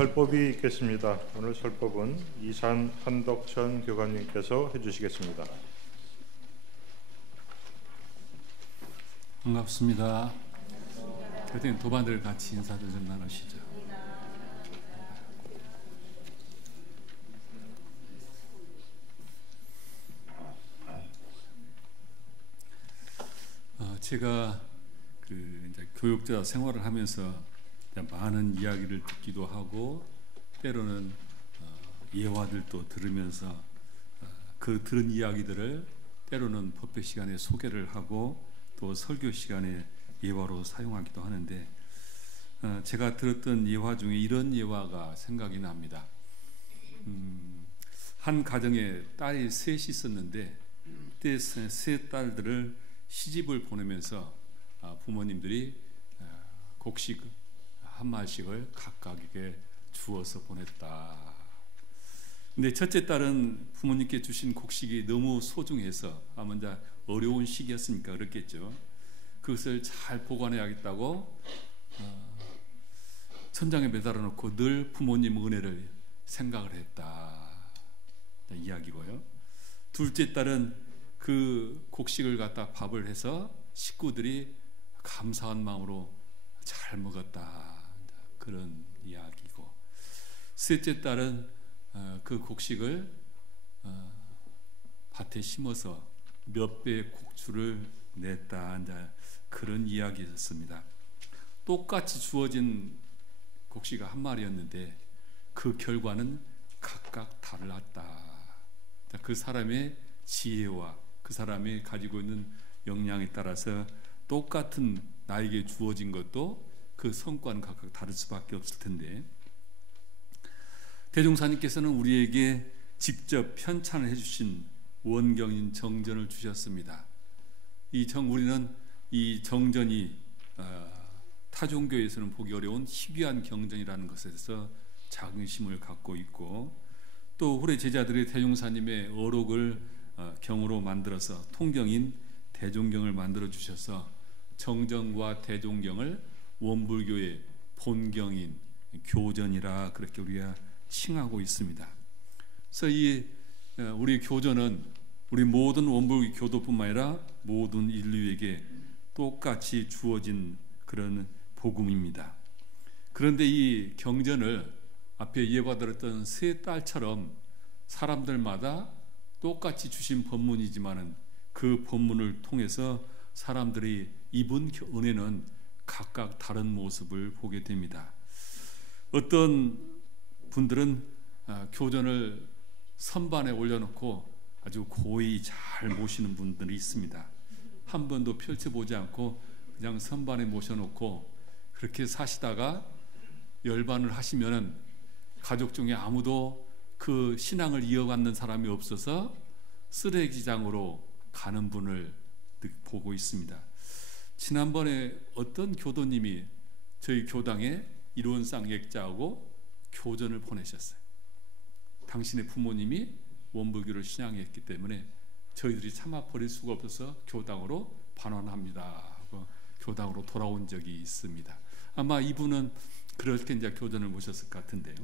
설법이 있겠습니다. 오늘 설법은 이산 한덕천 교관님께서 해주시겠습니다. 반갑습니다. 교수님 도반들 같이 인사도 좀 나누시죠. 제가 이제 교육자 생활을 하면서 많은 이야기를 듣기도 하고 때로는 예화들도 들으면서 그 들은 이야기들을 때로는 법회 시간에 소개를 하고 또 설교 시간에 예화로 사용하기도 하는데 제가 들었던 예화 중에 이런 예화가 생각이 납니다. 한 가정에 딸이 셋이 있었는데 그때 세 딸들을 시집을 보내면서 부모님들이 곡식 한 마씩을 각각에게 주어서 보냈다. 근데 첫째 딸은 부모님께 주신 곡식이 너무 소중해서 먼저 어려운 시기였으니까 그렇겠죠. 그것을 잘 보관해야겠다고 천장에 매달아 놓고 늘 부모님 은혜를 생각을 했다. 이야기고요. 둘째 딸은 그 곡식을 갖다 밥을 해서 식구들이 감사한 마음으로 잘 먹었다. 그런 이야기고, 셋째 딸은 그 곡식을 밭에 심어서 몇 배의 곡주를 냈다. 그런 이야기였습니다. 똑같이 주어진 곡식이 한 마리였는데 그 결과는 각각 달랐다. 그 사람의 지혜와 그 사람이 가지고 있는 역량에 따라서 똑같은 나에게 주어진 것도 그 성과는 각각 다를 수밖에 없을 텐데, 대종사님께서는 우리에게 직접 편찬을 해주신 원경인 정전을 주셨습니다. 우리는 이 정전이 타종교에서는 보기 어려운 희귀한 경전이라는 것에 대해서 자긍심을 갖고 있고, 또 후래 제자들이 대종사님의 어록을 경으로 만들어서 통경인 대종경을 만들어 주셔서 정전과 대종경을 원불교의 본경인 교전이라 그렇게 우리가 칭하고 있습니다. 그래서 우리 교전은 우리 모든 원불교 교도뿐만 아니라 모든 인류에게 똑같이 주어진 그런 복음입니다. 그런데 이 경전을 앞에 예화 들었던 세 딸처럼 사람들마다 똑같이 주신 법문이지만은 그 법문을 통해서 사람들이 입은 은혜는 각각 다른 모습을 보게 됩니다. 어떤 분들은 교전을 선반에 올려놓고 아주 고이 잘 모시는 분들이 있습니다. 한 번도 펼쳐보지 않고 그냥 선반에 모셔놓고 그렇게 사시다가 열반을 하시면은 가족 중에 아무도 그 신앙을 이어받는 사람이 없어서 쓰레기장으로 가는 분을 보고 있습니다. 지난번에 어떤 교도님이 저희 교당에 일원상 액자하고 교전을 보내셨어요. 당신의 부모님이 원불교를 신앙했기 때문에 저희들이 참아 버릴 수가 없어서 교당으로 반환합니다 하고 교당으로 돌아온 적이 있습니다. 아마 이분은 그렇게 이제 교전을 모셨을 것 같은데요.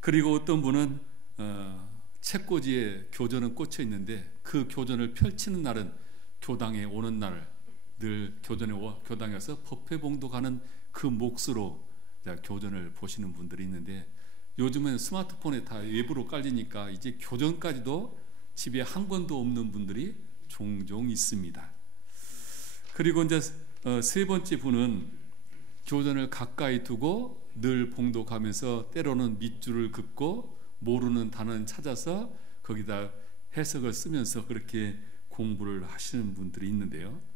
그리고 어떤 분은 책꽂이에 교전은 꽂혀 있는데 그 교전을 펼치는 날은 교당에 오는 날 늘 교당에 와서 법회 봉독하는 그 몫으로 교전을 보시는 분들이 있는데, 요즘은 스마트폰에 다 외부로 깔리니까 이제 교전까지도 집에 한 권도 없는 분들이 종종 있습니다. 그리고 이제 세 번째 분은 교전을 가까이 두고 늘 봉독하면서 때로는 밑줄을 긋고 모르는 단어를 찾아서 거기다 해석을 쓰면서 그렇게 공부를 하시는 분들이 있는데요.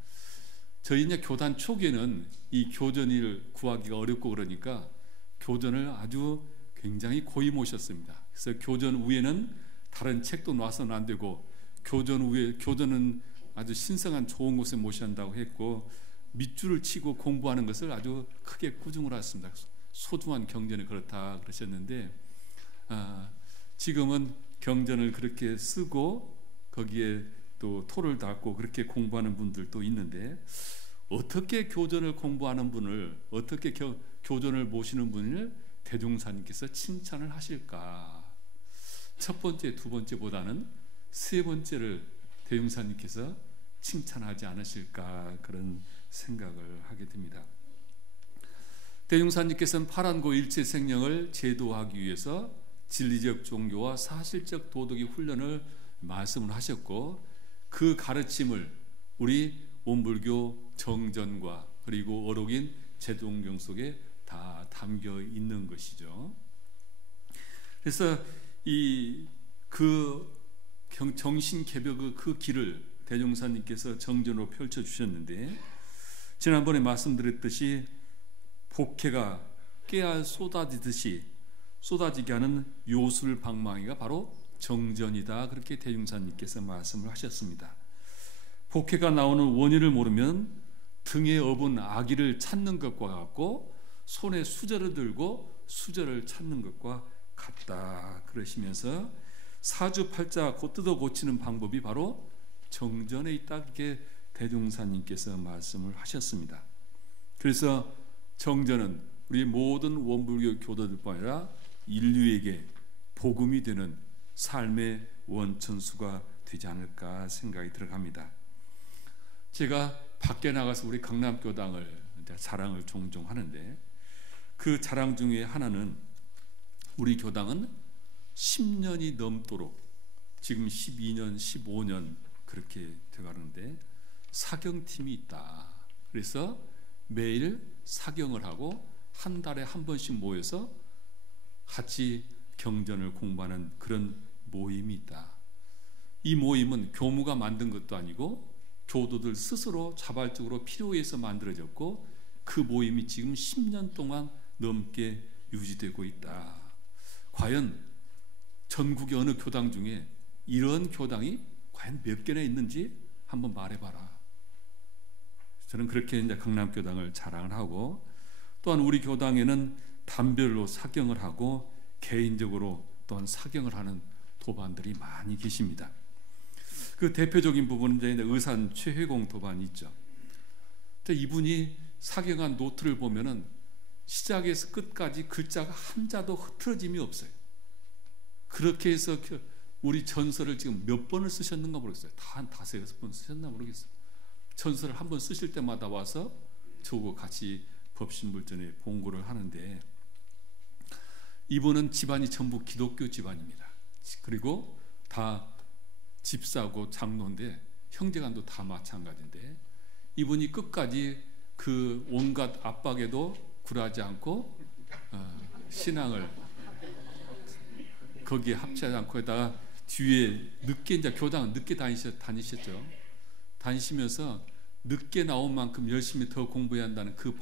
저희 이제 교단 초기에는 이 교전을 구하기가 어렵고 그러니까 교전을 아주 굉장히 고이 모셨습니다. 그래서 교전 위에는 다른 책도 놔서는 안 되고 교전은 아주 신성한 좋은 곳에 모셔야 한다고 했고, 밑줄을 치고 공부하는 것을 아주 크게 꾸중을 했습니다. 소중한 경전이 그렇다 그러셨는데, 지금은 경전을 그렇게 쓰고 거기에 또 토를 닦고 그렇게 공부하는 분들도 있는데, 어떻게 교전을 공부하는 분을, 어떻게 교전을 모시는 분을 대종사님께서 칭찬을 하실까? 첫 번째, 두 번째보다는 세 번째를 대종사님께서 칭찬하지 않으실까, 그런 생각을 하게 됩니다. 대종사님께서는 파란고 일체 생명을 제도하기 위해서 진리적 종교와 사실적 도덕의 훈련을 말씀을 하셨고, 그 가르침을 우리 온불교 정전과 그리고 어록인 제도경 속에 다 담겨 있는 것이죠. 그래서 그 정신개벽의 그 길을 대종사님께서 정전으로 펼쳐주셨는데, 지난번에 말씀드렸듯이 복해가 깨알 쏟아지게 하는 요술방망이가 바로 정전이다, 그렇게 대종사님께서 말씀을 하셨습니다. 복해가 나오는 원인을 모르면 등에 업은 아기를 찾는 것과 같고 손에 수저를 들고 수저를 찾는 것과 같다, 그러시면서 사주팔자 뜯어 고치는 방법이 바로 정전에 있다, 이렇게 대종사님께서 말씀을 하셨습니다. 그래서 정전은 우리 모든 원불교 교도들뿐 아니라 인류에게 복음이 되는 삶의 원천수가 되지 않을까 생각이 들어갑니다. 제가 밖에 나가서 우리 강남교당을 자랑을 종종 하는데, 그 자랑 중에 하나는 우리 교당은 10년이 넘도록, 지금 12년, 15년 그렇게 돼가는데 사경팀이 있다. 그래서 매일 사경을 하고 한 달에 한 번씩 모여서 같이 경전을 공부하는 그런 모임이 있다. 이 모임은 교무가 만든 것도 아니고 교도들 스스로 자발적으로 필요해서 만들어졌고, 그 모임이 지금 10년 동안 넘게 유지되고 있다. 과연 전국의 어느 교당 중에 이런 교당이 과연 몇 개나 있는지 한번 말해봐라. 저는 그렇게 이제 강남교당을 자랑을 하고, 또한 우리 교당에는 단별로 사경을 하고 개인적으로 또한 사경을 하는 도반들이 많이 계십니다. 그 대표적인 부분은 이제 의산 최회공 도반이 있죠. 이분이 사경한 노트를 보면은 시작에서 끝까지 글자가 한자도 흐트러짐이 없어요. 그렇게 해서 우리 전설을 지금 몇 번을 쓰셨는가 모르겠어요. 다 한 5-6번 쓰셨나 모르겠어요. 전설을 한 번 쓰실 때마다 와서 저하고 같이 법신불전에 봉고를 하는데, 이분은 집안이 전부 기독교 집안입니다. 그리고 다 집사고 장로인데 형제간도 다 마찬가지인데, 이분이 끝까지 그 온갖 압박에도 굴하지 않고 신앙을 거기에 합치하지 않고, 에다가 뒤에 늦게, 이제 교당은 늦게 다니셨죠. 다니시면서 늦게 나온 만큼 열심히 더 공부해야 한다는 그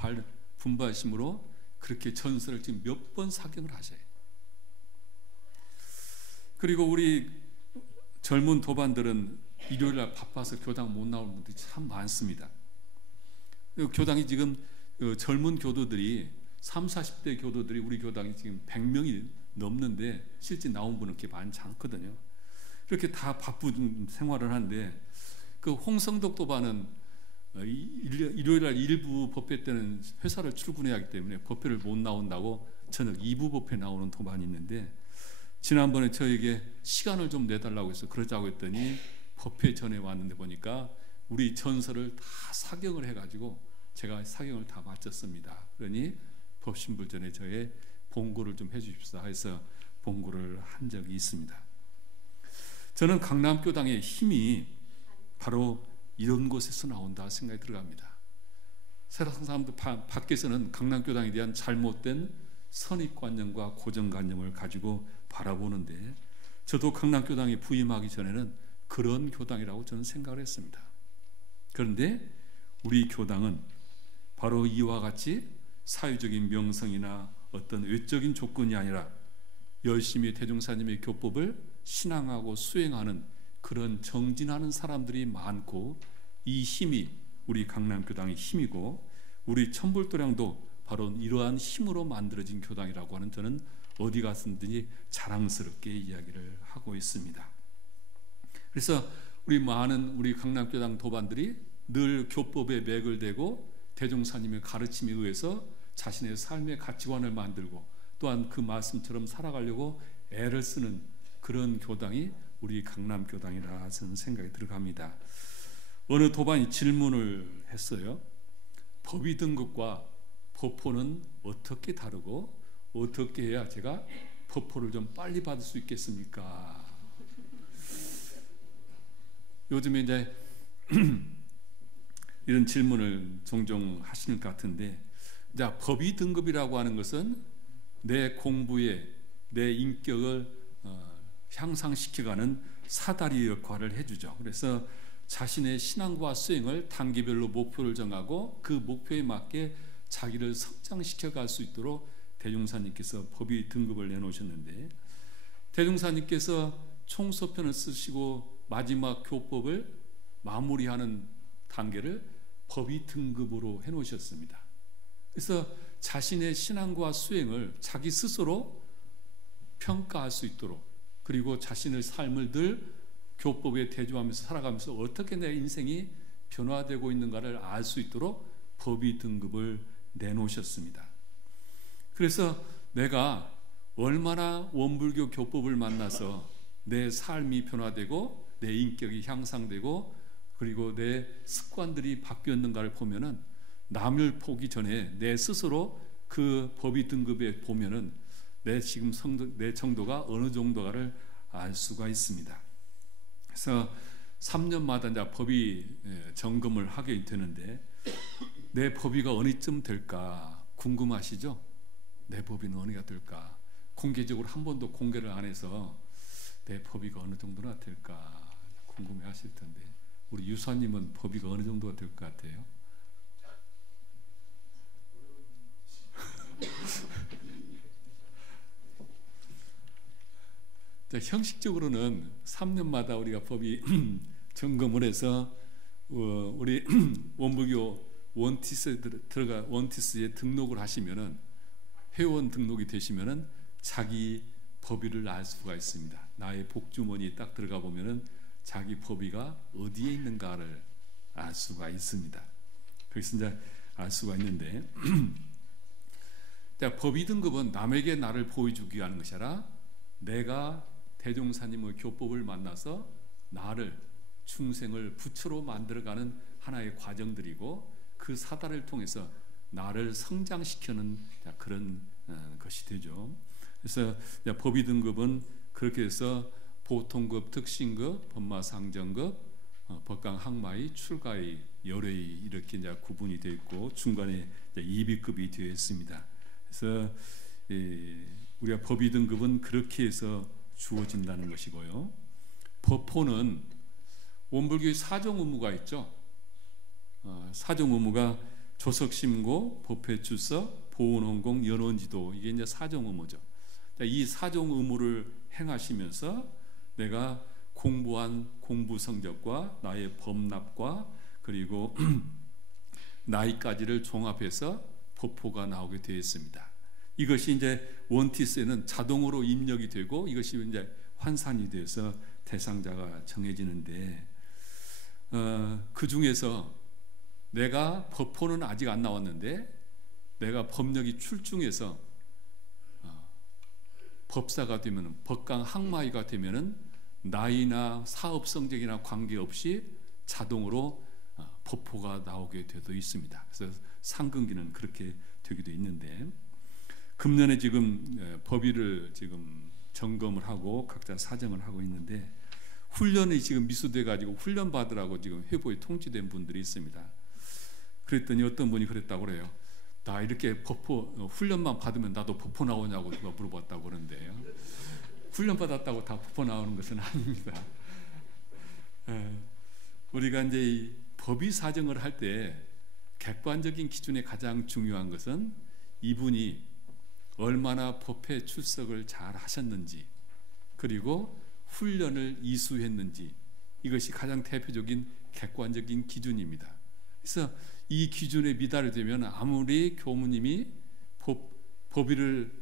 분발심으로 그렇게 전설을 지금 몇 번 사경을 하셔요. 그리고 우리 젊은 도반들은 일요일날 바빠서 교당 못 나오는 분들이 참 많습니다. 교당이 지금 젊은 교도들이 30-40대 교도들이 우리 교당이 지금 100명이 넘는데 실제 나온 분은 그렇게 많지 않거든요. 그렇게 다 바쁜 생활을 하는데, 그 홍성덕 도반은 일요일날 일부 법회 때는 회사를 출근해야 하기 때문에 법회를 못 나온다고 저녁 2부 법회 나오는 도반이 있는데, 지난번에 저에게 시간을 좀 내달라고 해서 그러자고 했더니 법회 전에 왔는데 보니까 우리 전설을 다 사경을 해가지고 제가 사경을 다 마쳤습니다. 그러니 법신불전에 저의 봉고를 좀 해주십사 해서 봉고를 한 적이 있습니다. 저는 강남교당의 힘이 바로 이런 곳에서 나온다 생각이 들어갑니다. 세상 사람들 밖에서는 강남교당에 대한 잘못된 선입관념과 고정관념을 가지고 바라보는데, 저도 강남교당에 부임하기 전에는 그런 교당이라고 저는 생각을 했습니다. 그런데 우리 교당은 바로 이와 같이 사회적인 명성이나 어떤 외적인 조건이 아니라 열심히 대종사님의 교법을 신앙하고 수행하는 그런 정진하는 사람들이 많고, 이 힘이 우리 강남교당의 힘이고, 우리 천불도량도 바로 이러한 힘으로 만들어진 교당이라고 하는, 저는 어디 갔든지 자랑스럽게 이야기를 하고 있습니다. 그래서 우리 강남교당 도반들이 늘 교법에 맥을 대고 대종사님의 가르침에 의해서 자신의 삶의 가치관을 만들고 또한 그 말씀처럼 살아가려고 애를 쓰는 그런 교당이 우리 강남교당이라 저는 생각이 들어갑니다. 어느 도반이 질문을 했어요. 법의 등급과 법포는 어떻게 다르고 어떻게 해야 제가 법포를 좀 빨리 받을 수 있겠습니까? 요즘에 이제 이런 질문을 종종 하시는 것 같은데, 자, 법의 등급이라고 하는 것은 내 공부에 내 인격을 향상시켜가는 사다리 역할을 해주죠. 그래서 자신의 신앙과 수행을 단계별로 목표를 정하고 그 목표에 맞게 자기를 성장시켜갈 수 있도록 대종사님께서 법의 등급을 내놓으셨는데, 대종사님께서 총서편을 쓰시고 마지막 교법을 마무리하는 단계를 법의 등급으로 해놓으셨습니다. 그래서 자신의 신앙과 수행을 자기 스스로 평가할 수 있도록, 그리고 자신의 삶을 늘 교법에 대조하면서 살아가면서 어떻게 내 인생이 변화되고 있는가를 알 수 있도록 법의 등급을 내놓으셨습니다. 그래서 내가 얼마나 원불교 교법을 만나서 내 삶이 변화되고 내 인격이 향상되고 그리고 내 습관들이 바뀌었는가를 보면은, 남을 보기 전에 내 스스로 그 법의 등급에 보면은 내 지금 내 정도가 어느 정도가를 알 수가 있습니다. 그래서 3년마다 이제 법의 점검을 하게 되는데, 내 법의가 어느쯤 될까 궁금하시죠? 내 법의는 어느가 될까? 공개적으로 한 번도 공개를 안 해서 내 법의가 어느 정도나 될까 궁금해 하실 텐데, 우리 유사님은 법의가 어느 정도가 될 것 같아요? 자, 형식적으로는 3년마다 우리가 법의 점검을 해서 우리 원불교 원티스에 등록을 하시면은, 회원 등록이 되시면은 자기 법의를 알 수가 있습니다. 나의 복주머니에 딱 들어가 보면은 자기 법의가 어디에 있는가를 알 수가 있습니다. 거기서 이제 알 수가 있는데, 법의 등급은 남에게 나를 보여주기 위한 것이 아니라 내가 대종사님의 교법을 만나서 나를 충생을 부처로 만들어가는 하나의 과정들이고, 그 사다를 통해서 나를 성장시키는 그런 것이 되죠. 그래서 법의 등급은 그렇게 해서 보통급, 특신급, 법마상정급, 법강학마의, 출가의, 열의 이렇게 이제 구분이 되어 있고, 중간에 이비급이 되어 있습니다. 그래서 우리가 법의 등급은 그렇게 해서 주어진다는 것이고요. 법포는 원불교의 사종 의무가 있죠. 사종 의무가 조석심고, 법회출석, 보훈원공, 연원지도, 이게 이제 사종 의무죠. 이 사종 의무를 행하시면서 내가 공부한 공부 성적과 나의 법납과 그리고 나이까지를 종합해서 법포가 나오게 되어 있습니다. 이것이 이제 원티스에는 자동으로 입력이 되고, 이것이 이제 환산이 돼서 대상자가 정해지는데, 그 중에서 내가 법포는 아직 안 나왔는데 내가 법력이 출중해서 법사가 되면은, 법강 학마이가 되면은 나이나 사업 성적이나 관계없이 자동으로 법포가 나오게 되어 있습니다. 그래서 상근기는 그렇게 되기도 있는데, 금년에 지금 법의를 지금 점검을 하고 각자 사정을 하고 있는데, 훈련이 지금 미수돼 가지고 훈련 받으라고 지금 회보에 통지된 분들이 있습니다. 그랬더니 어떤 분이 그랬다고 그래요. 나 이렇게 법포 훈련만 받으면 나도 법포 나오냐고 누가 물어봤다고 그러는데요. 훈련 받았다고 다 법포 나오는 것은 아닙니다. 우리가 이제 이 법의 사정을 할 때 객관적인 기준에 가장 중요한 것은 이분이 얼마나 법회 출석을 잘 하셨는지, 그리고 훈련을 이수했는지, 이것이 가장 대표적인 객관적인 기준입니다. 그래서 이 기준에 미달이 되면 아무리 교무님이 법의를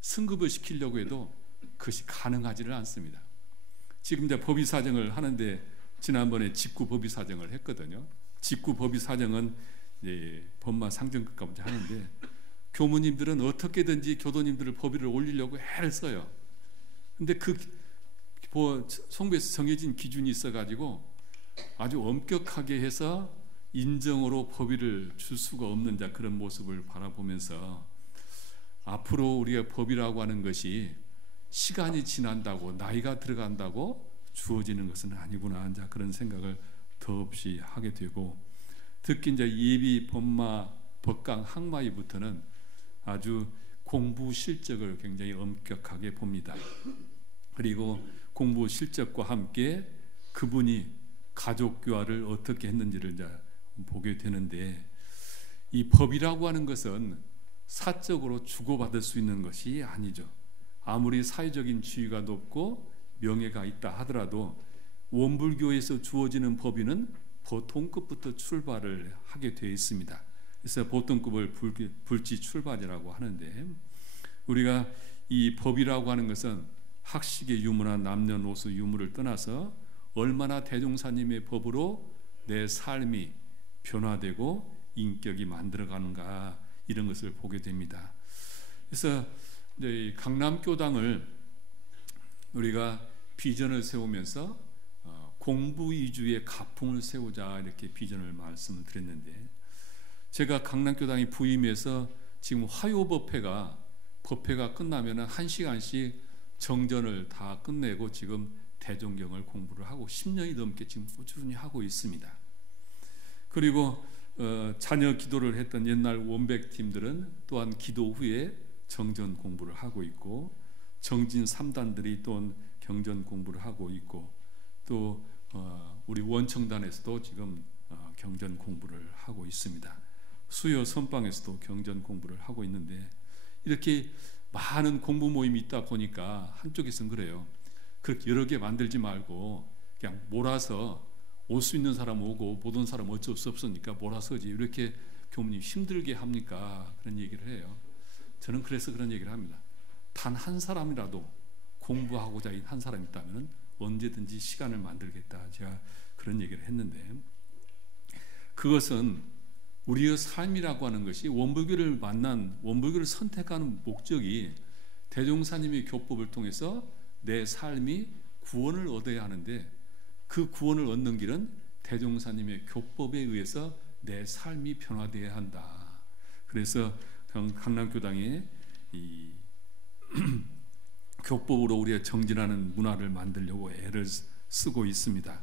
승급을 시키려고 해도 그것이 가능하지를 않습니다. 지금 이제 법의 사정을 하는데, 지난번에 직구 법의 사정을 했거든요. 직구 법의 사정은 법마 상정급까지 하는데, 교무님들은 어떻게든지 교도님들을 법 위를 올리려고 애를 써요. 근데 그 성부에서 정해진 기준이 있어가지고 아주 엄격하게 해서 인정으로 법위를 줄 수가 없는 그런 모습을 바라보면서 앞으로 우리가 법이라고 하는 것이 시간이 지난다고 나이가 들어간다고 주어지는 것은 아니구나 그런 생각을 더없이 하게 되고, 특히 이제 예비 법마 법강 학마위부터는 아주 공부 실적을 굉장히 엄격하게 봅니다. 그리고 공부 실적과 함께 그분이 가족 교화를 어떻게 했는지를 이제 보게 되는데, 이 법이라고 하는 것은 사적으로 주고받을 수 있는 것이 아니죠. 아무리 사회적인 지위가 높고 명예가 있다 하더라도 원불교에서 주어지는 법위는 보통급부터 출발을 하게 되어 있습니다. 그래서 보통급을 불지 출발이라고 하는데, 우리가 이 법이라고 하는 것은 학식의 유무나 남녀노소 유무를 떠나서 얼마나 대종사님의 법으로 내 삶이 변화되고 인격이 만들어가는가, 이런 것을 보게 됩니다. 그래서 이제 강남교당을 우리가 비전을 세우면서 공부 위주의 가풍을 세우자 이렇게 비전을 말씀을 드렸는데, 제가 강남교당이 부임해서 지금 화요법회가 끝나면 1시간씩 정전을 다 끝내고 지금 대종경을 공부를 하고 10년이 넘게 지금 꾸준히 하고 있습니다. 그리고 자녀 기도를 했던 옛날 원백팀들은 또한 기도 후에 정전 공부를 하고 있고, 정진 3단들이 또 경전 공부를 하고 있고, 또 우리 원청단에서도 지금 경전 공부를 하고 있습니다. 수요 선방에서도 경전 공부를 하고 있는데, 이렇게 많은 공부 모임이 있다 보니까 한쪽에서는 그래요. 그렇게 여러 개 만들지 말고 그냥 몰아서 올 수 있는 사람 오고 못 온 사람 어쩔 수 없으니까 몰아서지 이렇게 교무님 힘들게 합니까? 그런 얘기를 해요. 저는 그래서 그런 얘기를 합니다. 단 한 사람이라도 공부하고자 한 사람이 있다면 언제든지 시간을 만들겠다, 제가 그런 얘기를 했는데, 그것은 우리의 삶이라고 하는 것이 원불교를 선택하는 목적이 대종사님의 교법을 통해서 내 삶이 구원을 얻어야 하는데, 그 구원을 얻는 길은 대종사님의 교법에 의해서 내 삶이 변화되어야 한다. 그래서 강남교당의 이 교법으로 우리가 정진하는 문화를 만들려고 애를 쓰고 있습니다.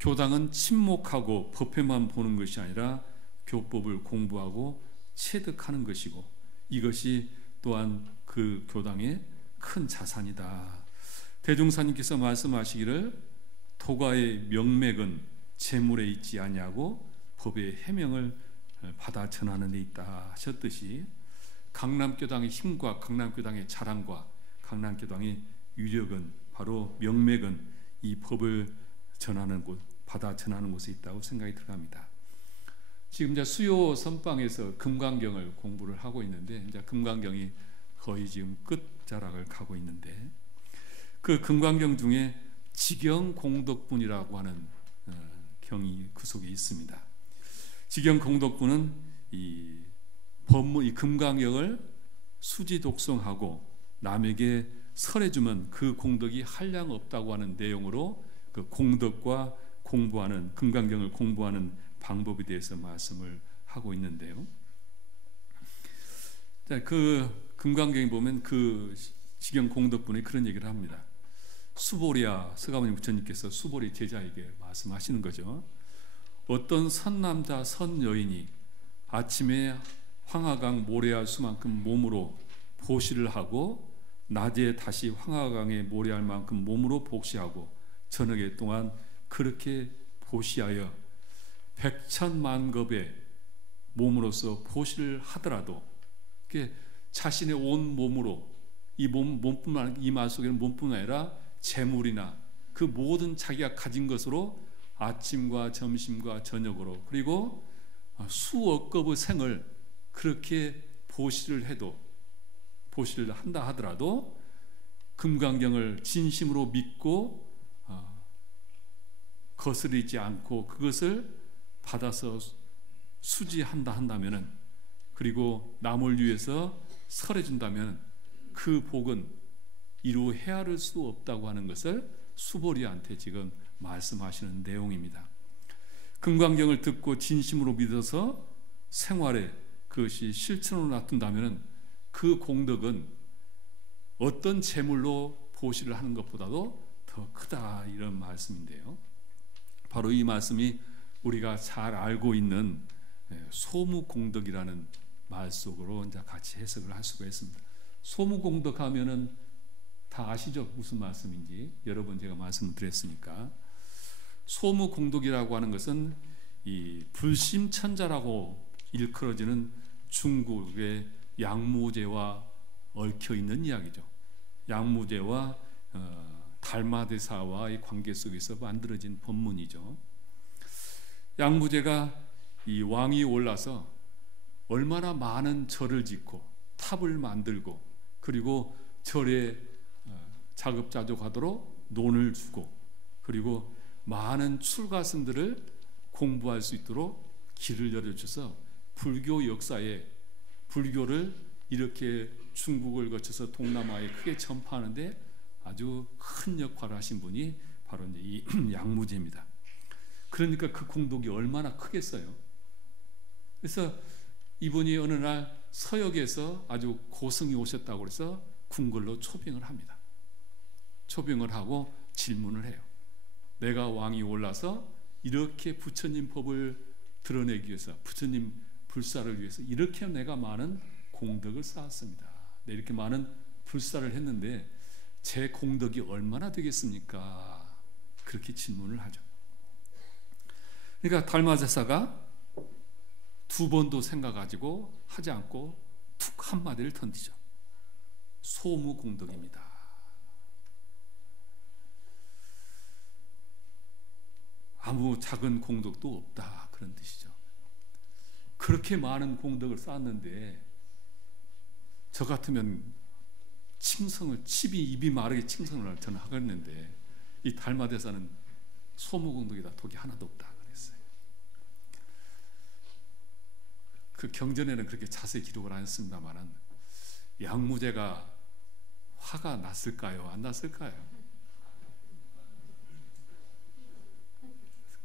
교당은 침묵하고 법회만 보는 것이 아니라 교법을 공부하고 체득하는 것이고, 이것이 또한 그 교당의 큰 자산이다. 대종사님께서 말씀하시기를 도가의 명맥은 재물에 있지 아니하고 법의 해명을 받아 전하는 데 있다 하셨듯이, 강남교당의 힘과 강남교당의 자랑과 강남교당의 유력은, 바로 명맥은 이 법을 전하는 곳, 받아 전하는 곳에 있다고 생각이 들어갑니다. 지금 이제 수요 선방에서 금강경을 공부를 하고 있는데, 이제 금강경이 거의 지금 끝자락을 가고 있는데, 그 금강경 중에 지경공덕분이라고 하는 경이 그 속에 있습니다. 지경공덕분은 이 금강경을 수지 독송하고 남에게 설해주면 그 공덕이 한량 없다고 하는 내용으로 그 공덕과 공부하는, 금강경을 공부하는 방법에 대해서 말씀을 하고 있는데요. 그 금강경에 보면 그 지경공덕분이 그런 얘기를 합니다. 수보리야, 서가모니 부처님께서 수보리 제자에게 말씀하시는 거죠. 어떤 선남자 선여인이 아침에 황하강 모래알 수만큼 몸으로 보시를 하고, 낮에 다시 황하강에 모래알 만큼 몸으로 복시하고, 저녁에 동안 그렇게 보시하여 백천만겁의 몸으로서 보시를 하더라도, 자신의 온 몸으로, 몸뿐만, 이 말 속에는 몸뿐만 아니라 재물이나 그 모든 자기가 가진 것으로 아침과 점심과 저녁으로, 그리고 수억 겁의 생을 그렇게 보시를 한다 하더라도 금강경을 진심으로 믿고 거스르지 않고 그것을 받아서 수지한다 한다면은 그리고 남을 위해서 설해준다면 그 복은 이루 헤아릴 수 없다고 하는 것을 수보리한테 지금 말씀하시는 내용입니다. 금강경을 듣고 진심으로 믿어서 생활에 그것이 실천으로 나타난다면 그 공덕은 어떤 재물로 보시를 하는 것보다도 더 크다, 이런 말씀인데요. 바로 이 말씀이 우리가 잘 알고 있는 소무공덕이라는 말 속으로 이제 같이 해석을 할 수가 있습니다. 소무공덕 하면은 다 아시죠? 무슨 말씀인지 여러 번 제가 말씀을 드렸으니까. 소무공덕이라고 하는 것은 이 불심천자라고 일컬어지는 중국의 양무제와 얽혀 있는 이야기죠. 양무제와 달마대사와의 관계 속에서 만들어진 법문이죠. 양무제가 이 왕이 올라서 얼마나 많은 절을 짓고 탑을 만들고 그리고 절에 자급자족하도록 논을 주고 그리고 많은 출가승들을 공부할 수 있도록 길을 열어줘서 불교 역사에 불교를 이렇게 중국을 거쳐서 동남아에 크게 전파하는데 아주 큰 역할을 하신 분이 바로 이제 이 양무제입니다. 그러니까 그 공덕이 얼마나 크겠어요. 그래서 이분이 어느 날 서역에서 아주 고승이 오셨다고 해서 궁궐로 초빙을 합니다. 초빙을 하고 질문을 해요. 내가 왕이 올라서 이렇게 부처님 법을 드러내기 위해서 부처님 불사를 위해서 이렇게 내가 많은 공덕을 쌓았습니다. 네, 이렇게 많은 불사를 했는데 제 공덕이 얼마나 되겠습니까? 그렇게 질문을 하죠. 그러니까 달마제사가 두 번도 생각가지고 하지 않고 툭 한마디를 던지죠. 소무공덕입니다. 아무 작은 공덕도 없다, 그런 뜻이죠. 그렇게 많은 공덕을 쌓았는데 저 같으면 칭송을 입이 마르게 칭송을 저는 하겠는데 이 달마대사는 소무공덕이다, 독이 하나도 없다 그랬어요. 그 경전에는 그렇게 자세히 기록을 안 했습니다만은 양무제가 화가 났을까요? 안 났을까요?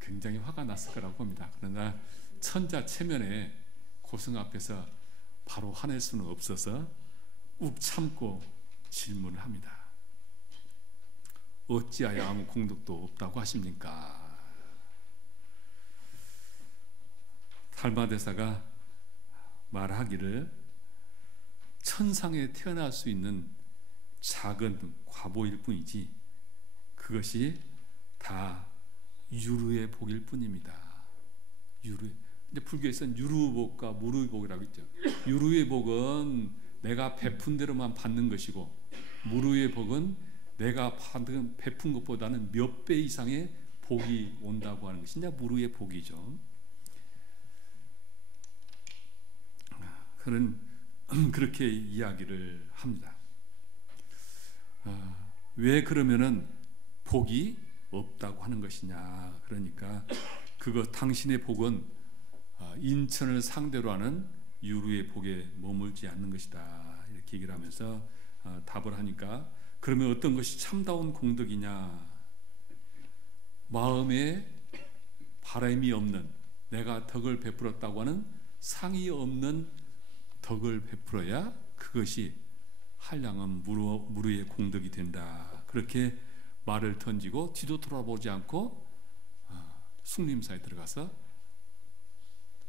굉장히 화가 났을 거라고 봅니다. 그러나 천자 체면에 고승 앞에서 바로 화낼 수는 없어서 욱 참고 질문을 합니다. 어찌하여 아무 공덕도 없다고 하십니까? 달마대사가 말하기를 천상에 태어날 수 있는 작은 과보일 뿐이지 그것이 다 유루의 복일 뿐입니다. 유루. 근데 불교에서는 유루복과 무루복이라고 있죠. 유루의 복은 내가 베푼 대로만 받는 것이고 무루의 복은 내가 베푼 것보다는 몇 배 이상의 복이 온다고 하는 것이 이제 무루의 복이죠. 그렇게 이야기를 합니다. 왜 그러면은 복이 없다고 하는 것이냐? 그러니까 당신의 복은 인천을 상대로 하는 유루의 복에 머물지 않는 것이다, 이렇게 얘기를 하면서 답을 하니까 그러면 어떤 것이 참다운 공덕이냐? 마음에 바람이 없는 내가 덕을 베풀었다고 하는 상이 없는 덕을 베풀어야 그것이 한량한 무루의 공덕이 된다. 그렇게 말을 던지고 뒤도 돌아보지 않고 숭림사에 들어가서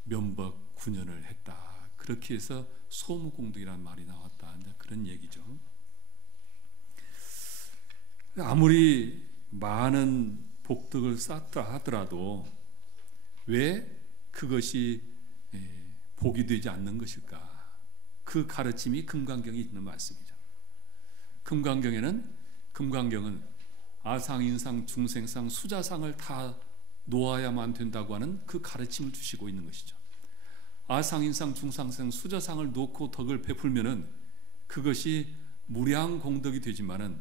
면박 9년을 했다. 그렇게 해서 소무공덕이라는 말이 나왔다. 그런 얘기죠. 아무리 많은 복덕을 쌓다 하더라도 왜 그것이 복이 되지 않는 것일까? 그 가르침이 금강경에 있는 말씀이죠. 금강경은 아상인상, 중생상, 수자상을 다 놓아야만 된다고 하는 그 가르침을 주시고 있는 것이죠. 아상인상, 중상상, 수자상을 놓고 덕을 베풀면은 그것이 무량 공덕이 되지만은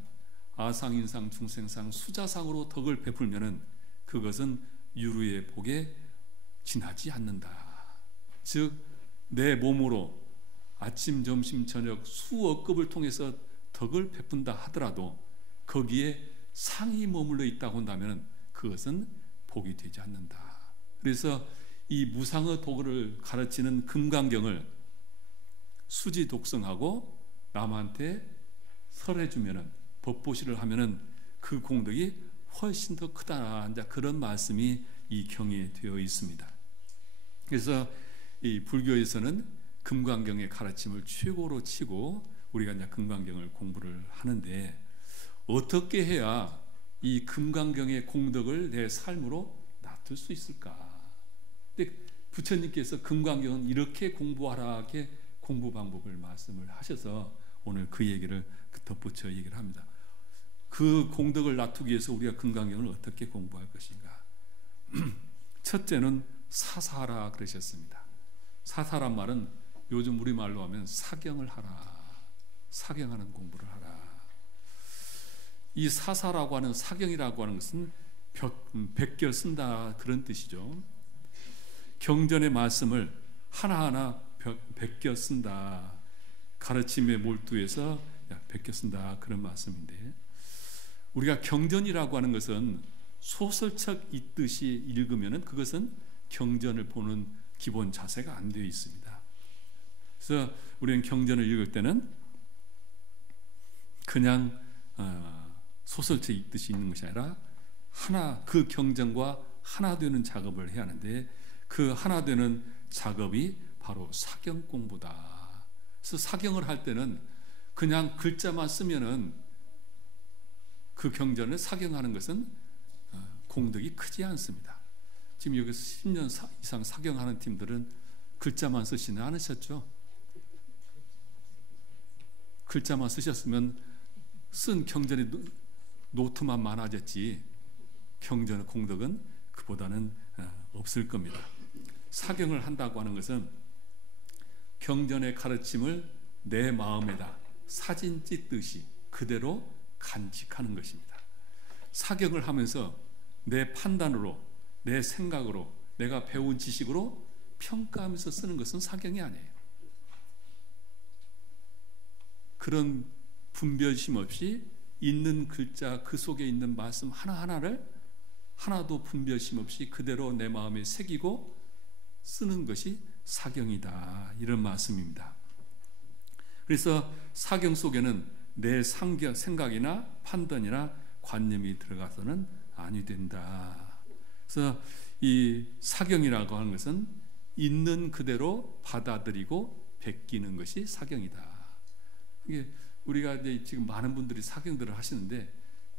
아상인상, 중생상, 수자상으로 덕을 베풀면은 그것은 유루의 복에 지나지 않는다. 즉 내 몸으로 아침, 점심, 저녁 수억 급을 통해서 덕을 베푼다 하더라도 거기에 상이 머물러 있다고 한다면 그것은 복이 되지 않는다. 그래서 이 무상의 도를 가르치는 금강경을 수지 독성하고 남한테 설해주면은, 법보시를 하면은 그 공덕이 훨씬 더 크다. 그런 말씀이 이 경에 되어 있습니다. 그래서 이 불교에서는 금강경의 가르침을 최고로 치고 우리가 이제 금강경을 공부를 하는데, 어떻게 해야 이 금강경의 공덕을 내 삶으로 놔둘 수 있을까? 근데 부처님께서 금강경은 이렇게 공부하라, 이렇게 공부 방법을 말씀을 하셔서 오늘 그 얘기를 덧붙여 얘기를 합니다. 그 공덕을 놔두기 위해서 우리가 금강경을 어떻게 공부할 것인가? 첫째는 사사하라 그러셨습니다. 사사란 말은 요즘 우리말로 하면 사경을 하라, 사경하는 공부를 하라. 이 사사라고 하는, 사경이라고 하는 것은 베껴 쓴다 그런 뜻이죠. 경전의 말씀을 하나하나 베껴 쓴다, 가르침에 몰두해서 베껴 쓴다 그런 말씀인데, 우리가 경전이라고 하는 것은 소설책 읽듯이 읽으면은 그것은 경전을 보는 기본 자세가 안 되어 있습니다. 그래서 우리는 경전을 읽을 때는 그냥 소설책 읽듯이 읽는 것이 아니라 하나, 그 경전과 하나 되는 작업을 해야 하는데, 그 하나 되는 작업이 바로 사경 공부다. 그래서 사경을 할 때는 그냥 글자만 쓰면은 그 경전을 사경하는 것은 공덕이 크지 않습니다. 지금 여기서 10년 이상 사경하는 팀들은 글자만 쓰시지 않으셨죠? 글자만 쓰셨으면 쓴 경전의 노트만 많아졌지 경전의 공덕은 그보다는 없을 겁니다. 사경을 한다고 하는 것은 경전의 가르침을 내 마음에다 사진 찍듯이 그대로 간직하는 것입니다. 사경을 하면서 내 판단으로, 내 생각으로, 내가 배운 지식으로 평가하면서 쓰는 것은 사경이 아니에요. 그런 분별심 없이 있는 글자, 그 속에 있는 말씀 하나하나를 하나도 분별심 없이 그대로 내 마음에 새기고 쓰는 것이 사경이다, 이런 말씀입니다. 그래서 사경 속에는 내 생각이나 판단이나 관념이 들어가서는 아니 된다. 그래서 이 사경이라고 하는 것은 있는 그대로 받아들이고 베끼는 것이 사경이다. 이게 우리가 이제 지금 많은 분들이 사경들을 하시는데,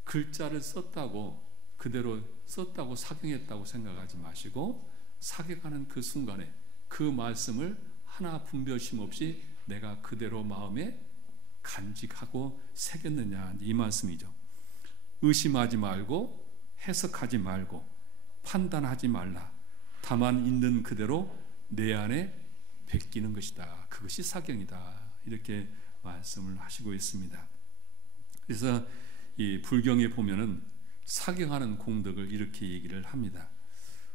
글자를 썼다고 그대로 썼다고 사경했다고 생각하지 마시고, 사경하는 그 순간에 그 말씀을 하나 분별심 없이 내가 그대로 마음에 간직하고 새겼느냐, 이 말씀이죠. 의심하지 말고 해석하지 말고 판단하지 말라. 다만 있는 그대로 내 안에 베끼는 것이다. 그것이 사경이다. 이렇게 말씀을 하시고 있습니다. 그래서 이 불경에 보면은 사경하는 공덕을 이렇게 얘기를 합니다.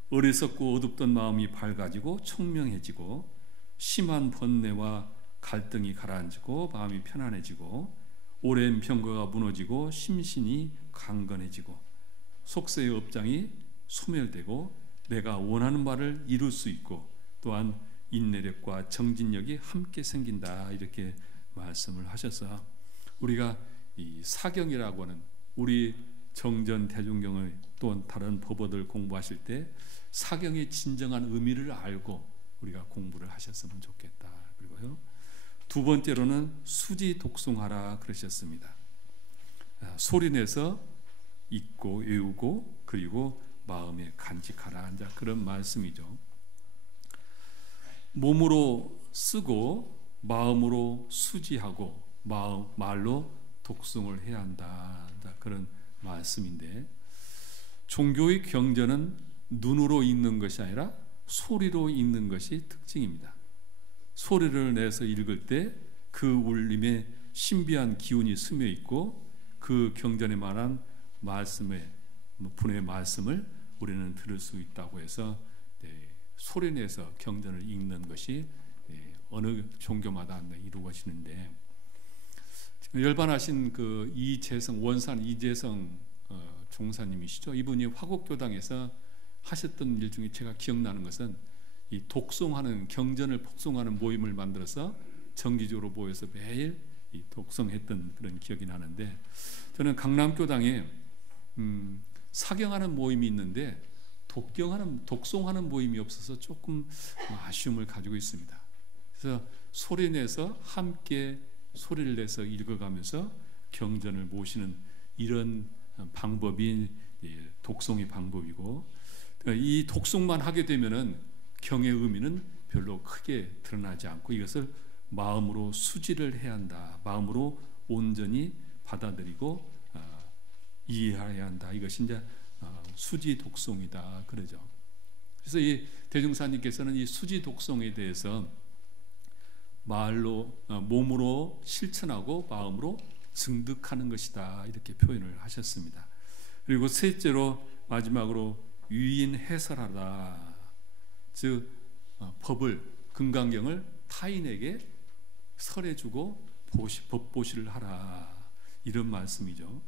어리석고 어둡던 마음이 밝아지고 총명해지고, 심한 번뇌와 갈등이 가라앉고 마음이 편안해지고, 오랜 병거가 무너지고 심신이 강건해지고, 속세의 업장이 소멸되고 내가 원하는 바를 이룰 수 있고, 또한 인내력과 정진력이 함께 생긴다, 이렇게 말씀을 하셔서 우리가 이 사경이라고 하는, 우리 정전 대중경의 또는 다른 법어들 공부하실 때 사경의 진정한 의미를 알고 우리가 공부를 하셨으면 좋겠다. 그리고요, 두 번째로는 수지 독송하라 그러셨습니다. 소리내서 읽고 외우고 그리고 마음에 간직하라, 그런 말씀이죠. 몸으로 쓰고 마음으로 수지하고 말로 독송을 해야 한다, 그런 말씀인데, 종교의 경전은 눈으로 읽는 것이 아니라 소리로 읽는 것이 특징입니다. 소리를 내서 읽을 때 그 울림에 신비한 기운이 스며 있고, 그 경전에 말한 말씀의 분의 말씀을 우리는 들을 수 있다고 해서 소리내서 경전을 읽는 것이 어느 종교마다 이루어지는데, 열반하신 그 이재성, 원산 이재성 종사님이시죠. 이분이 화곡교당에서 하셨던 일 중에 제가 기억나는 것은 이 독송하는, 경전을 복송하는 모임을 만들어서 정기적으로 모여서 매일 이 독송했던 그런 기억이 나는데, 저는 강남교당에 사경하는 모임이 있는데 독송하는 모임이 없어서 조금 아쉬움을 가지고 있습니다. 그래서 소리내서 함께 소리를 내서 읽어가면서 경전을 모시는 이런 방법이 독송의 방법이고, 이 독송만 하게 되면은 경의 의미는 별로 크게 드러나지 않고 이것을 마음으로 수지를 해야 한다. 마음으로 온전히 받아들이고 이해해야 한다. 이것이 이제 수지 독송이다 그러죠. 그래서 이 대종사님께서는 이 수지 독송에 대해서 말로, 몸으로 실천하고 마음으로 증득하는 것이다 이렇게 표현을 하셨습니다. 그리고 셋째로 마지막으로 유인 해설하라. 즉 법을, 금강경을 타인에게 설해주고 법보시를 하라, 이런 말씀이죠.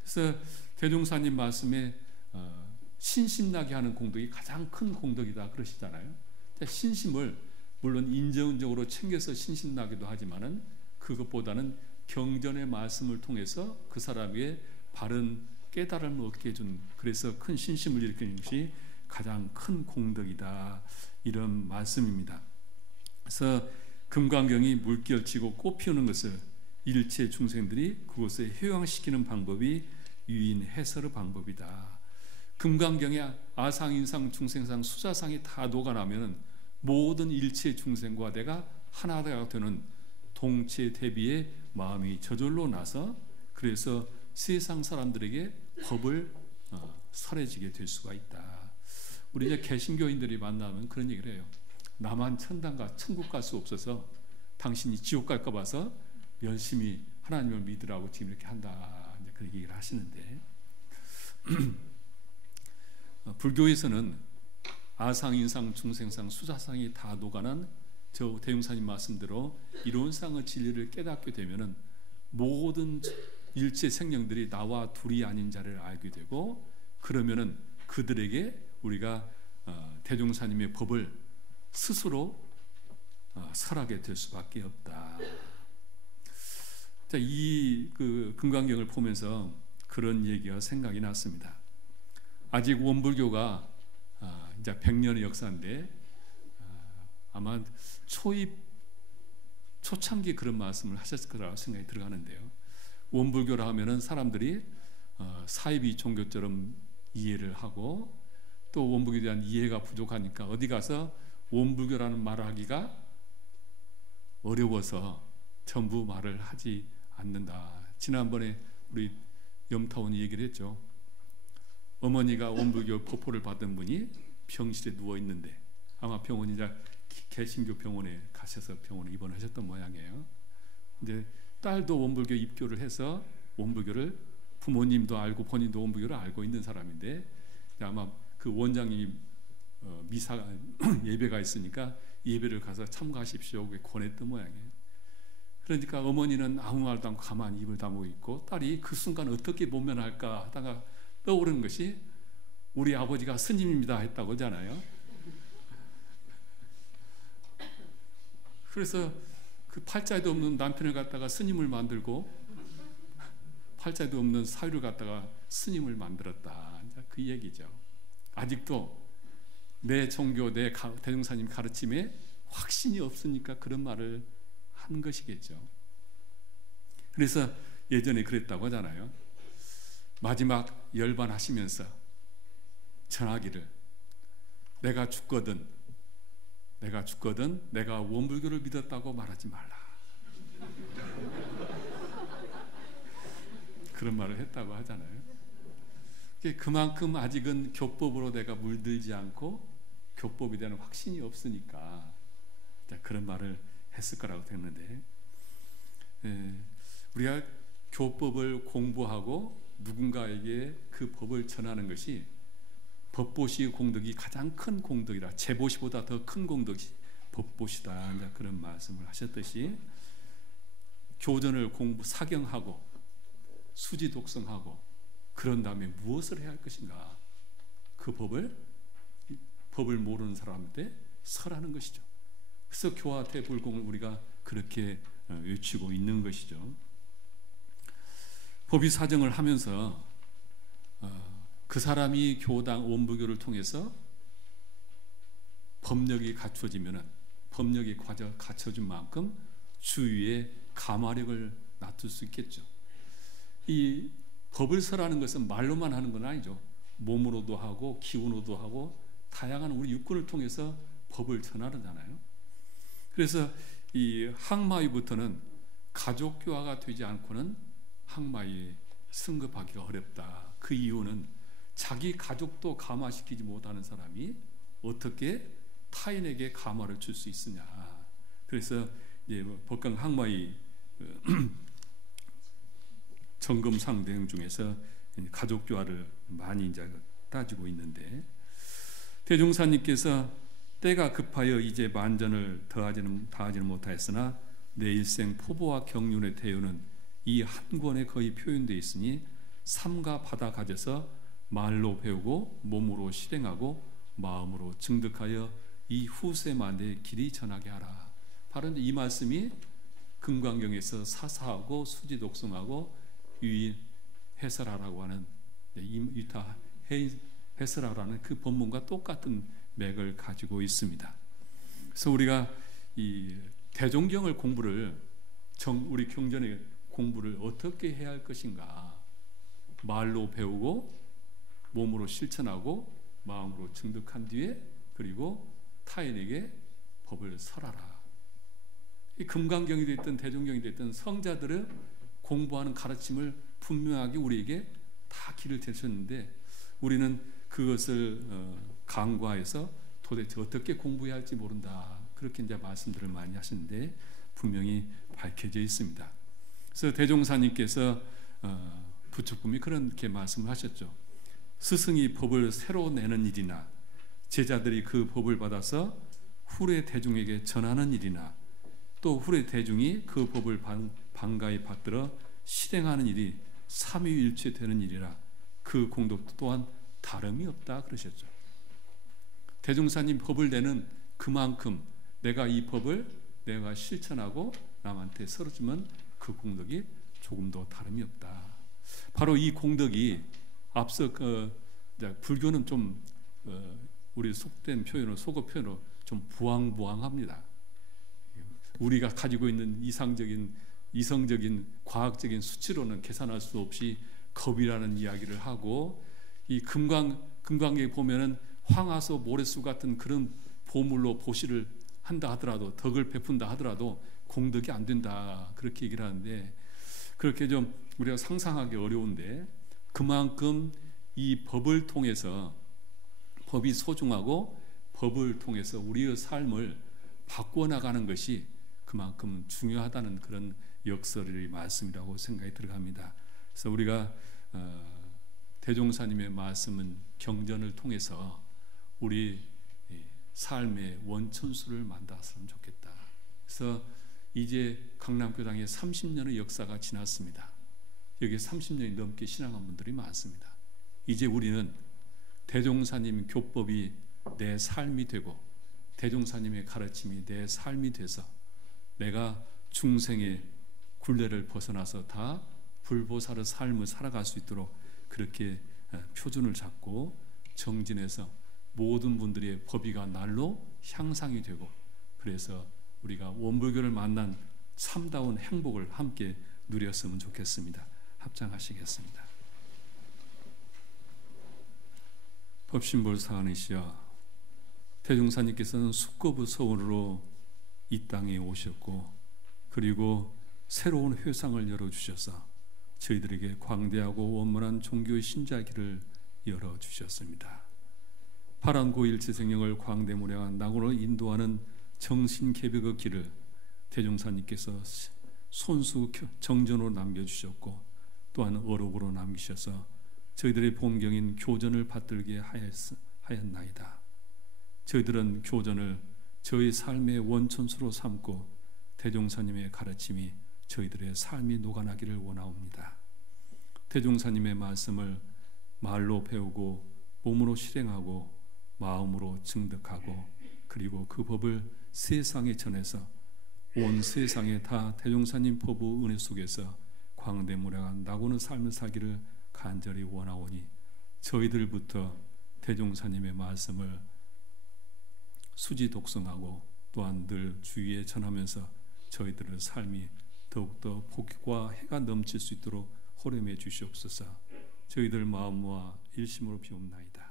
그래서 대종사님 말씀에 신심나게 하는 공덕이 가장 큰 공덕이다 그러시잖아요. 신심을 물론 인정적으로 챙겨서 신심나기도 하지만은 그것보다는 경전의 말씀을 통해서 그 사람의 바른 깨달음을 얻게 해준, 그래서 큰 신심을 일으키는 것이 가장 큰 공덕이다, 이런 말씀입니다. 그래서 금강경이 물결치고 꽃 피우는 것을 일체 중생들이 그곳에 회왕시키는 방법이 유인 해설의 방법이다. 금강경에 아상인상 중생상 수자상이 다 녹아나면 모든 일체 중생과 내가 하나가 되는 동체 대비의 마음이 저절로 나서, 그래서 세상 사람들에게 법을 설해지게 될 수가 있다. 우리 이제 개신교인들이 만나면 그런 얘기를 해요. 나만 천국 갈 수 없어서 당신이 지옥 갈까 봐서 열심히 하나님을 믿으라고 지금 이렇게 한다, 이제 그런 얘기를 하시는데, 불교에서는 아상인상 중생상 수자상이 다 녹아난 저 대종사님 말씀대로 이론상의 진리를 깨닫게 되면은 모든 일체 생명들이 나와 둘이 아닌 자를 알게 되고, 그러면은 그들에게 우리가 대종사님의 법을 스스로 설하게 될 수밖에 없다. 자, 이 금강경을 보면서 그런 얘기가 생각이 났습니다. 아직 원불교가 이제 100년의 역사인데 아마 초창기 그런 말씀을 하셨을 거라고 생각이 들어가는데요. 원불교라 하면은 사람들이 사이비 종교처럼 이해를 하고, 또 원불교에 대한 이해가 부족하니까 어디 가서 원불교라는 말을 하기가 어려워서 전부 말을 하지 않는다. 지난번에 우리 염타원이 얘기를 했죠. 어머니가 원불교 포포를 받은 분이 병실에 누워 있는데 아마 병원이자 개신교 병원에 가셔서 병원에 입원하셨던 모양이에요. 근데 딸도 원불교 입교를 해서 원불교를, 부모님도 알고 본인도 원불교를 알고 있는 사람인데 아마 그 원장님이 미사 예배가 있으니까 예배를 가서 참가하십시오 권했던 모양이에요. 그러니까 어머니는 아무 말도 않고 가만히 입을 다물고 있고, 딸이 그 순간 어떻게 모면할까 하다가 떠오르는 것이 우리 아버지가 스님입니다 했다고 하잖아요. 그래서 그 팔자에도 없는 남편을 갖다가 스님을 만들고 팔자에도 없는 사위를 갖다가 스님을 만들었다, 그 얘기죠. 아직도 내 종교, 내 대종사님 가르침에 확신이 없으니까 그런 말을 하는 것이겠죠. 그래서 예전에 그랬다고 하잖아요. 마지막 열반하시면서 전하기를, 내가 죽거든 내가 원불교를 믿었다고 말하지 말라. 그런 말을 했다고 하잖아요. 그만큼 아직은 교법으로 내가 물들지 않고 교법에 대한 확신이 없으니까 그런 말을 했을 거라고 생각하는데, 우리가 교법을 공부하고 누군가에게 그 법을 전하는 것이 법보시의 공덕이 가장 큰 공덕이라, 제보시보다 더 큰 공덕이 법보시다 이제 그런 말씀을 하셨듯이 교전을 사경하고 수지 독성하고 그런 다음에 무엇을 해야 할 것인가? 그 법을 모르는 사람한테 설하는 것이죠. 그래서 교화 대불공을 우리가 그렇게 외치고 있는 것이죠. 법의 사정을 하면서 그 사람이 교당 원부교를 통해서 법력이 갖춰지면은 법력이 갖춰진 만큼 주위에 감화력을 놔둘 수 있겠죠. 이 법을 설하는 것은 말로만 하는 건 아니죠. 몸으로도 하고 기운으로도 하고 다양한 우리 육군을 통해서 법을 전하잖아요. 그래서 이 항마위부터는 가족교화가 되지 않고는 항마위에 승급하기가 어렵다. 그 이유는 자기 가족도 감화시키지 못하는 사람이 어떻게 타인에게 감화를 줄 수 있으냐. 그래서 법강 항마위 점검상 내용 중에서 가족교화를 많이 이제 따지고 있는데, 대종사님께서 때가 급하여 이제 만전을 다하지는 못하였으나 내 일생 포부와 경륜의 태우는 이 한 권에 거의 표현되어 있으니 삼가 받아 가져서 말로 배우고 몸으로 실행하고 마음으로 증득하여 이 후세만의 길이 전하게 하라. 바로 이 말씀이 금강경에서 사사하고 수지 독성하고 유인 해설하라고 하는 유타 해설하라는 그 본문과 똑같은 맥을 가지고 있습니다. 그래서 우리가 이 대종경을 공부를 우리 경전의 공부를 어떻게 해야 할 것인가? 말로 배우고 몸으로 실천하고 마음으로 증득한 뒤에 그리고 타인에게 법을 설하라. 이 금강경이 됐든 대종경이 됐든 성자들을 공부하는 가르침을 분명하게 우리에게 다 길을 대셨는데 우리는 그것을 간과해서 도대체 어떻게 공부해야 할지 모른다. 그렇게 이제 말씀들을 많이 하시는데 분명히 밝혀져 있습니다. 그래서 대종사님께서 부처님이 그렇게 말씀을 하셨죠. 스승이 법을 새로 내는 일이나 제자들이 그 법을 받아서 후래 대중에게 전하는 일이나 또 후래 대중이 그 법을 반가이 받들어 실행하는 일이 삼위일체 되는 일이라 그 공덕도 또한 다름이 없다 그러셨죠. 대종사님 법을 내는 그만큼 내가 이 법을 내가 실천하고 남한테 설해주면 그 공덕이 조금도 다름이 없다. 바로 이 공덕이 앞서 불교는 좀 우리 속된 표현으로 속어 표현으로 좀 부황부황합니다. 우리가 가지고 있는 이성적인 과학적인 수치로는 계산할 수 없이 겁이라는 이야기를 하고 이 금강경에 보면은 황하소 모래수 같은 그런 보물로 보시를 한다 하더라도 덕을 베푼다 하더라도 공덕이 안 된다 그렇게 얘기를 하는데 그렇게 좀 우리가 상상하기 어려운데 그만큼 이 법을 통해서 법이 소중하고 법을 통해서 우리의 삶을 바꿔나가는 것이 그만큼 중요하다는 그런 역설의 말씀이라고 생각이 들어갑니다. 그래서 우리가 대종사님의 말씀은 경전을 통해서 우리 삶의 원천수를 만들었으면 좋겠다. 그래서 이제 강남교당에 30년의 역사가 지났습니다. 여기 30년이 넘게 신앙한 분들이 많습니다. 이제 우리는 대종사님 교법이 내 삶이 되고 대종사님의 가르침이 내 삶이 돼서 내가 중생의 굴레를 벗어나서 다 불보살의 삶을 살아갈 수 있도록 그렇게 표준을 잡고 정진해서 모든 분들의 법위가 날로 향상이 되고 그래서 우리가 원불교를 만난 참다운 행복을 함께 누렸으면 좋겠습니다. 합장하시겠습니다. 법신볼 사안이시여 대종사님께서는 숙거부 서원으로 이 땅에 오셨고 그리고 새로운 회상을 열어주셔서 저희들에게 광대하고 원만한 종교의 신자의 길을 열어주셨습니다. 파란고일 지생령을 광대무량한 낙원으로 인도하는 정신개벽의 길을 대종사님께서 손수 정전으로 남겨주셨고 또한 어록으로 남기셔서 저희들의 본경인 교전을 받들게 하였나이다. 저희들은 교전을 저희 삶의 원천수로 삼고 대종사님의 가르침이 저희들의 삶이 녹아나기를 원하옵니다. 대종사님의 말씀을 말로 배우고 몸으로 실행하고 마음으로 증득하고 그리고 그 법을 세상에 전해서 온 세상에 다 대종사님 법의 은혜 속에서 광대무량한 나고는 삶을 살기를 간절히 원하오니 저희들부터 대종사님의 말씀을 수지 독성하고 또한 늘 주위에 전하면서 저희들의 삶이 더욱더 복과 해가 넘칠 수 있도록 호렴해 주시옵소서. 저희들 마음과 일심으로 비옵나이다.